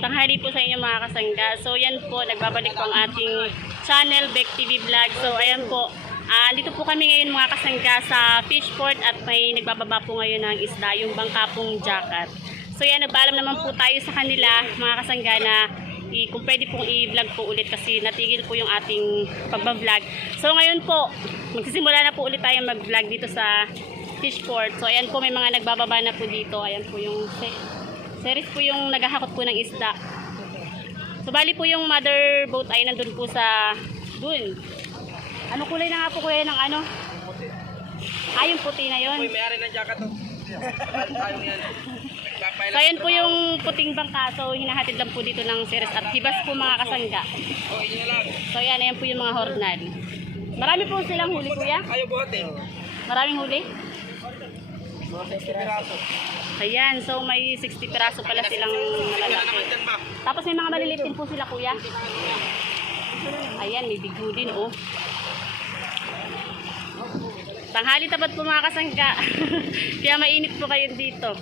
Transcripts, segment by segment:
tanghali po sa inyo mga kasangga. So yan po, nagbabalik po ang ating channel, Beck TV Vlog. So ayan po, ah dito po kami ngayon mga kasangga sa Fishport at may nagbababa po ngayon ng isda, yung bangka pong jacket. So yan, nagpaalam naman po tayo sa kanila mga kasangga na i kung pwede pong i-vlog po ulit kasi natigil po yung ating pagbablog. So ngayon po, magsisimula na po ulit tayo mag-vlog dito sa Fishport. So ayan po, may mga nagbababa na po dito. Ayan po yung series po yung naghahakot po ng isda. So bali po yung mother boat ay nandun po sa dun. Ano kulay na nga po kuya ng ano? Ah, yung puti na yun. Uy, may-ari ng jacket to. Yan. So ayan po yung puting bangka. So hinahatid lang po dito ng series at hibas po mga kasangga. O, inyo lang. So ayan, ayan po yung mga hornal. Marami po silang huli kuya. Maraming huli. Mga 60 piraso. Ayan, so may 60 piraso pala silang malalaki. Tapos may mga maliliit din po sila kuya. Ayan, may bigyo din oh. Tanghali tapat po mga kasangga. Kaya mainit po kayo dito.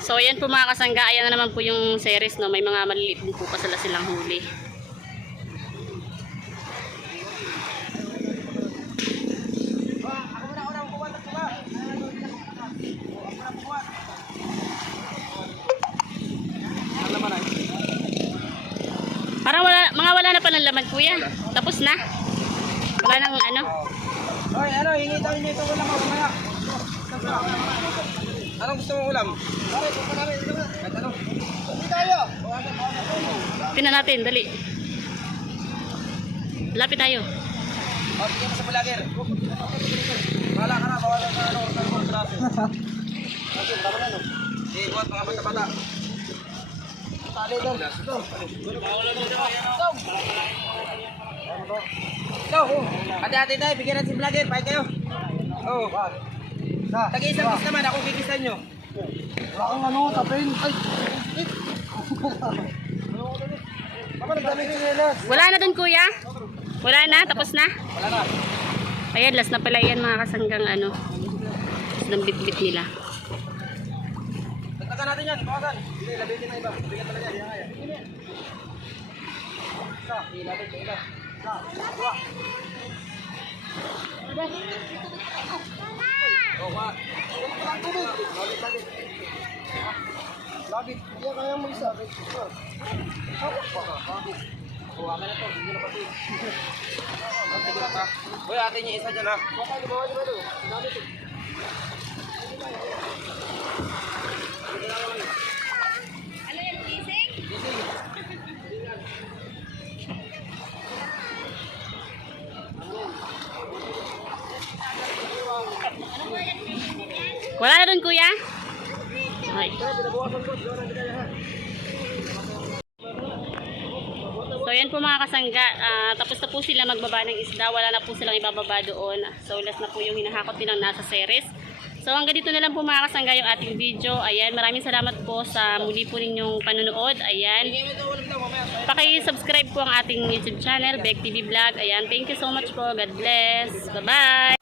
So ayan po mga kasangga, ayan na naman po yung series no, may mga maliliit din po pa sila silang huli. Wala, mga wala na pa ng laman kuya. Tapos na. Wala nang ano. Hoy, ano, hingi tayo itong ulam ako mamaya. Anong gusto mong ulam? Tingnan natin, dali. Lapit tayo. O, bigyan mo sa vlogger. Bahala ka na, bawalan ka na, ano, order mo, grabe. Okay, tama na, no? Eh, buhat mga bata-bata. Tali. Ito. Ito. Hati-hati tayo, bigyan natin si vlogger, pahit kayo. Oo. Tag-iisang piece naman, ako gigisan nyo. Ang ano, tapin. Ay! Wala na dun kuya? Wala na? Tapos na? Wala na. Ayan, last na pala yan mga kasanggang ano. Last ng bit-bit nila. Dagdagan natin yan, bawasan. Hindi, labitin na iba. Bigyan talaga, yan kaya. Isa, ilalim, iba. Isa, dua. Oh, wa. Labit, labit. Labit, hindi kaya mo isa. Hawak pa ka, labit. Kuha ka na to, hindi na pati. Na pa. Uy, ate niya isa dyan ha. Baka lumawa di ba ito? Labit eh. Ano yan, gising? Wala na dun kuya? So yan po mga kasangga, Ah, tapos na po sila magbaba ng isda, wala na po silang ibababa doon. So last na po yung hinahakot nilang nasa series. So hanggang dito na lang po mga kasangga ating video. Ayan, maraming salamat po sa muli po ninyong panonood. Ayan, paki-subscribe po ang ating YouTube channel, Beck TV Vlog. Ayan, thank you so much po. God bless. Bye-bye!